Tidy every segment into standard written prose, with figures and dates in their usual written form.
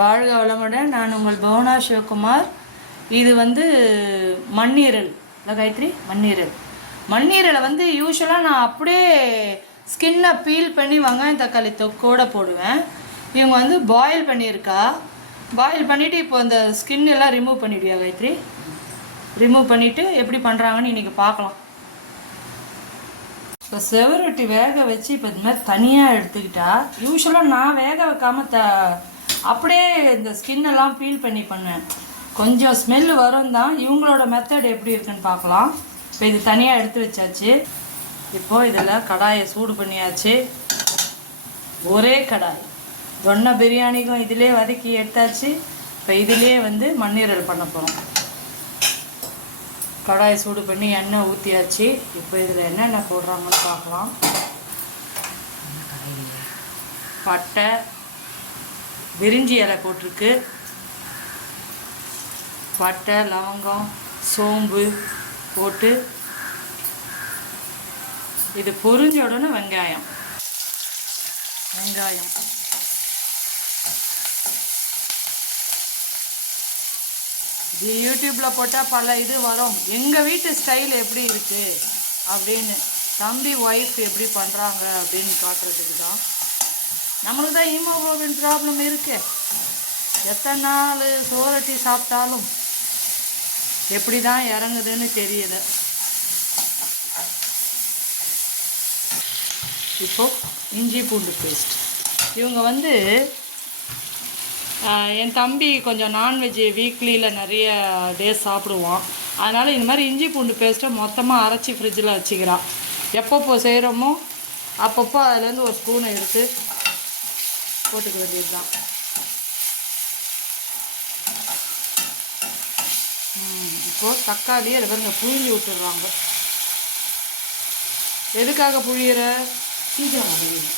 வாழ்க வளமுடன். நான் உங்கள் பவனா சிவகுமார். இது வந்து மண்ணீரல் இல்லை காயத்ரி, மண்ணீரலை வந்து யூஸ்வலாக நான் அப்படியே ஸ்கின்னை பீல் பண்ணி வெங்காயம் தக்காளி தொக்கோடு போடுவேன். இவங்க வந்து பாயில் பண்ணியிருக்கா. பாயில் பண்ணிவிட்டு இப்போ அந்த ஸ்கின் எல்லாம் ரிமூவ் பண்ணிவிடுவியா காயத்ரி? ரிமூவ் பண்ணிவிட்டு எப்படி பண்ணுறாங்கன்னு இன்றைக்கி பார்க்கலாம். இப்போ செவரொட்டி வேக வச்சு இப்போ இது மாதிரி தனியாக எடுத்துக்கிட்டா, யூஸ்வலாக நான் வேக வைக்காமல் அப்படியே இந்த ஸ்கின்னெல்லாம் பீல் பண்ணி பண்ணுவேன். கொஞ்சம் ஸ்மெல் வரும் தான். இவங்களோட மெத்தட் எப்படி இருக்குன்னு பார்க்கலாம். இப்போ இது தனியாக எடுத்து வச்சாச்சு. இப்போது இதில் கடாயை சூடு பண்ணியாச்சு. ஒரே கடாய் தொன்னை பிரியாணிக்கும் இதிலே வதக்கி எடுத்தாச்சு. இப்போ இதிலே வந்து மண்ணீரல் பண்ண போகிறோம். கடாயை சூடு பண்ணி எண்ணெய் ஊற்றியாச்சு. இப்போ இதில் என்னென்ன போடுறாங்கன்னு பார்க்கலாம். பட்டை, பிரிஞ்சி இலை போட்டிருக்கு. பட்டை, லவங்கம், சோம்பு போட்டு இது பொரிஞ்ச உடனே வெங்காயம் இது யூடியூப்பில் போட்டால் பல இது வரும். எங்கள் வீட்டு ஸ்டைல் எப்படி இருக்குது அப்படின்னு, தம்பி ஒய்ஃப் எப்படி பண்ணுறாங்க அப்படின்னு காட்டுறதுக்கு தான். நம்மளுக்கு தான் ஹீமோகுளோபின் ப்ராப்ளம் இருக்கு. எத்தனை நாள் சோரட்டி சாப்பிட்டாலும் எப்படி தான் இறங்குதுன்னு தெரியல. இப்போது இஞ்சி பூண்டு பேஸ்ட். இவங்க வந்து என் தம்பி கொஞ்சம் நான்வெஜ் வீக்லியில் நிறைய டேஸ் சாப்பிடுவான். அதனால் இந்த மாதிரி இஞ்சி பூண்டு பேஸ்ட்டை மொத்தமாக அரைச்சி ஃப்ரிட்ஜில் வச்சுக்கிறான். எப்பப்போ செய்கிறோமோ அப்பப்போ அதுலேருந்து ஒரு ஸ்பூனை எடுத்து போட்டுக்க வேண்டியது தான். இப்போது தக்காளி அதை பாருங்க புழிஞ்சு விட்டுடுறாங்க. எதுக்காக புழியிற?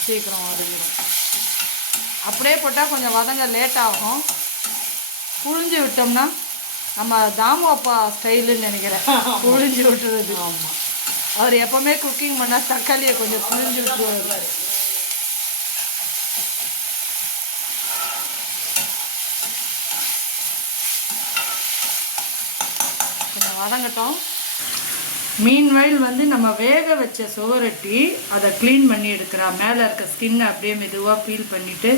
சீக்கிரம் வதங்கிடும். அப்படியே போட்டால் கொஞ்சம் வதங்க லேட் ஆகும். புழிஞ்சு விட்டோம்னா நம்ம தாமு அப்பா ஸ்டைலுன்னு நினைக்கிறேன், புழிஞ்சு விட்டுறது. ஆமாம், அவர் எப்போவுமே குக்கிங் பண்ணால் தக்காளியை கொஞ்சம் புழிஞ்சு விட்டுருவார். கொஞ்சம் வதங்கட்டும். மீன்வயல் வந்து நம்ம வேக வச்ச சுவரொட்டி அதை க்ளீன் பண்ணி எடுக்கிறா. மேலே இருக்க ஸ்கின்னை அப்படியே மெதுவாக பீல் பண்ணிவிட்டு,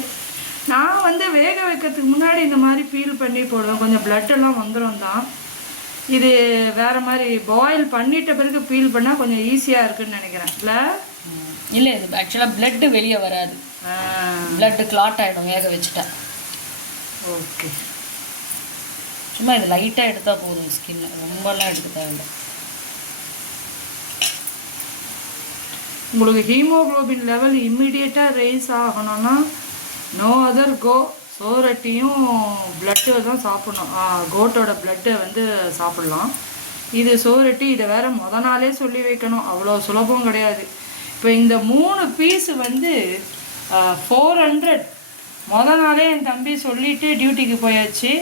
நான் வந்து வேக வைக்கிறதுக்கு முன்னாடி இந்த மாதிரி பீல் பண்ணி போடுவேன். கொஞ்சம் பிளட்டெல்லாம் வந்துடும் தான். இது வேறு மாதிரி பாயில் பண்ணிட்ட பிறகு பீல் பண்ணால் கொஞ்சம் ஈஸியாக இருக்குதுன்னு நினைக்கிறேன். இல்லை, இது ஆக்சுவலாக பிளட்டு வெளியே வராது. பிளட்டு கிளாட் ஆகிடும் வேக வச்சுட்டா. ஓகே, சும்மா இது லைட்டாக எடுத்தால் போதும். ஸ்கின் ரொம்பலாம் எடுக்க தேவையில்லை. உங்களுக்கு ஹீமோக்ளோபின் லெவல் இம்மிடியேட்டாக ரைஸ் ஆகணும்னா நோ அதர் கோ சோரட்டியும் பிளட்டு தான் சாப்பிட்ணும். கோட்டோட பிளட்டை வந்து சாப்பிட்லாம். இது சோரட்டி. இதை வேறு நாளே சொல்லி வைக்கணும், அவ்வளோ சுலபம் கிடையாது. இப்போ இந்த 3 பீஸு வந்து 400. நாளே என் தம்பி சொல்லிவிட்டு டியூட்டிக்கு போயாச்சு.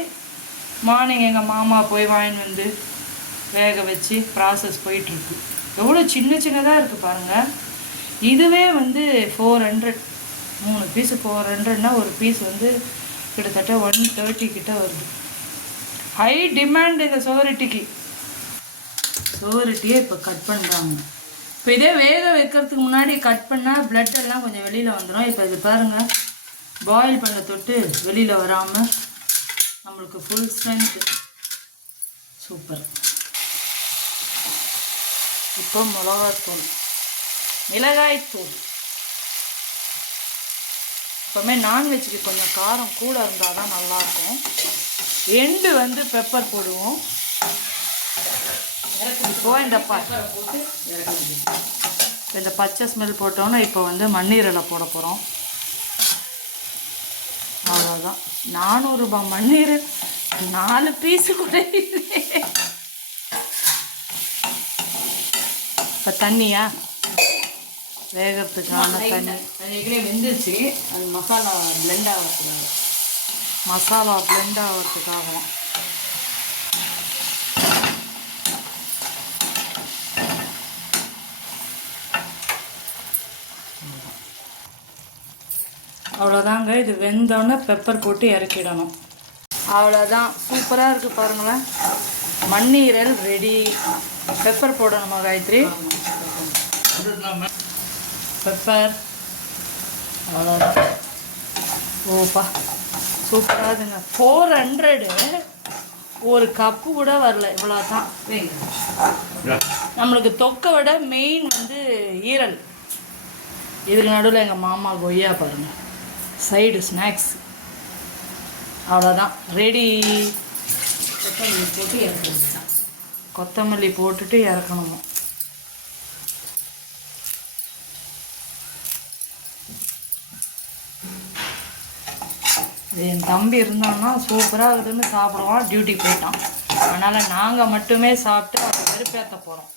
மார்னிங் எங்கள் மாமா போய் வாங்கிட்டு வந்து வேக வச்சு ப்ராசஸ் போயிட்டுருக்கு. எவ்வளோ சின்னதாக இருக்குது பாருங்கள். இதுவே வந்து 400. 3 பீஸு 400னா ஒரு பீஸ் வந்து கிட்டத்தட்ட 130 கிட்ட வருது. ஹை டிமாண்ட் இந்த சோரட்டிக்கு. சோரட்டியே இப்போ கட் பண்ணுறாங்க. இப்போ இதே வேக வைக்கிறதுக்கு முன்னாடி கட் பண்ணால் பிளட் எல்லாம் கொஞ்சம் வெளியில் வந்துடும். இப்போ இது பாருங்கள், பாயில் பண்ண தொட்டு வெளியில் வராமல் நம்மளுக்கு ஃபுல் ஸ்ட்ரென்த். சூப்பர். இப்போ மிளகாய்த்தூள். எப்போவுமே நான்வெஜ்ஜுக்கு கொஞ்சம் காரம் கூட இருந்தால் தான் நல்லாயிருக்கும். எண்டு வந்து பெப்பர் போடுவோம். இப்போது இந்த பச்சை ஸ்மெல் போட்டோன்னா இப்போ வந்து மண்ணீரலை போட போகிறோம். அவ்வளோதான். 400 ரூபாய் மண்ணீரல், 4 பீஸு கூட இல்லை. இப்போ தண்ணியா வேகிறதுக்கான தண்ணி வெந்துருச்சு. அது மசாலா பிளெண்ட் ஆகிறதுக்காகவும். அவ்வளோதாங்க. இது வெந்தோடனே பெப்பர் போட்டு இறக்கிடணும். அவ்வளோதான். சூப்பராக இருக்குது பாருங்களேன். மண்ணீரல் ரெடி. பெப்பர் போடணுமா காயத்ரி? பெப்பர் அவ்வளோதான். ஓப்பா சூப்பராக இருக்குங்க. 400 ஒரு கப்பு கூட வரல. இவ்வளோ தான். நம்மளுக்கு தொக்கை விட மெயின் வந்து ஈரல். இதுக்கு நடுவில் எங்கள் மாமா கொய்யா பாருங்க, சைடு ஸ்நாக்ஸ். அவ்வளோதான் ரெடி. கொத்தமல்லி போட்டு இறக்கணும். கொத்தமல்லி போட்டுட்டு இறக்கணுமா? என் தம்பி இருந்தான்னா சூப்பராக இருக்குதுன்னு சாப்பிடுவான். டியூட்டி போயிட்டான். அதனால் நாங்கள் மட்டுமே சாப்பிட்டு அதை வெறுப்பேற்ற போகிறோம்.